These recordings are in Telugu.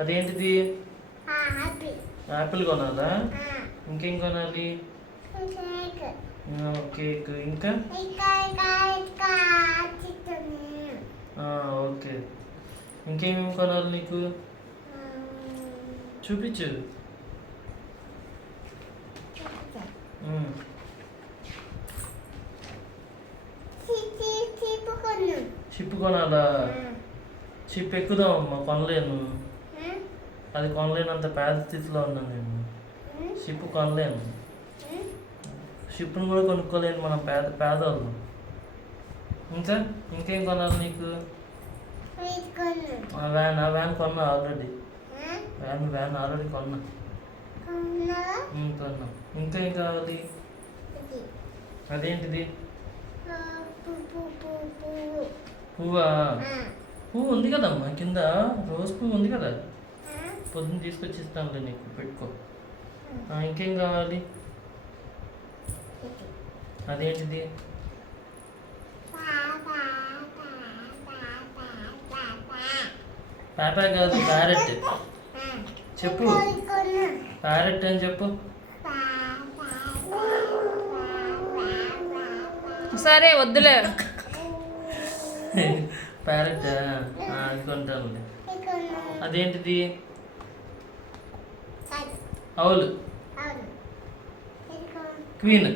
అదేంటిది? యాపిల్ కొనాలా? ఇంకేం కొనాలి? కేక్. ఇంకా ఓకే. ఇంకేమేమి కొనాలి నీకు? చూపించు. చిప్ కొనాలా? చిప్ ఎక్కుదాం అమ్మా, కొనలేను. అది కొనలేనంత పేద స్థితిలో ఉన్నాను నేను. షిప్ కొనలేను. షిప్ను కూడా కొనుక్కోలేను, మనం పేదవాళ్ళు. ఇంకేం కొనాలి నీకు? వ్యాన్ కొన్నా ఆల్రెడీ. వ్యాన్ ఆల్రెడీ కొన్నా. కొన్నా. ఇంకా ఏం కావాలి? అదేంటిది? పువ్వా? పువ్వు ఉంది కదమ్మా కింద, రోజు పువ్వు ఉంది కదా, పొద్దున్న తీసుకొచ్చి ఇస్తానులే నీకు, పెట్టుకో. ఇంకేం కావాలి? అదేంటిది? పాపా కాదు, ప్యారెట్. చెప్పు, ప్యారెట్ అని చెప్పు. సరే వద్దులే. ప్యారెట్ అనుకుంటాను. అదేంటిది? అవులు. క్వీన్.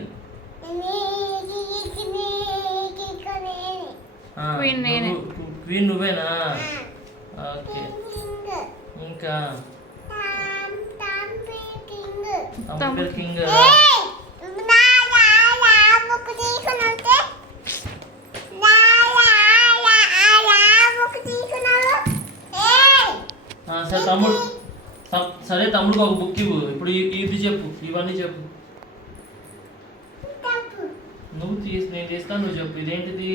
క్వీన్ నువ్వేనా? ఓకే. ఇంకా పేరు కింగ్. సరే తమ్ముడు, సరే తమ్ముడికి ఒక బుక్ ఇవ్వు. ఇప్పుడు ఇది చెప్పు, ఇవన్నీ చెప్పు. నువ్వు నేను తీస్తాను, నువ్వు చెప్పు. ఇదేంటిది?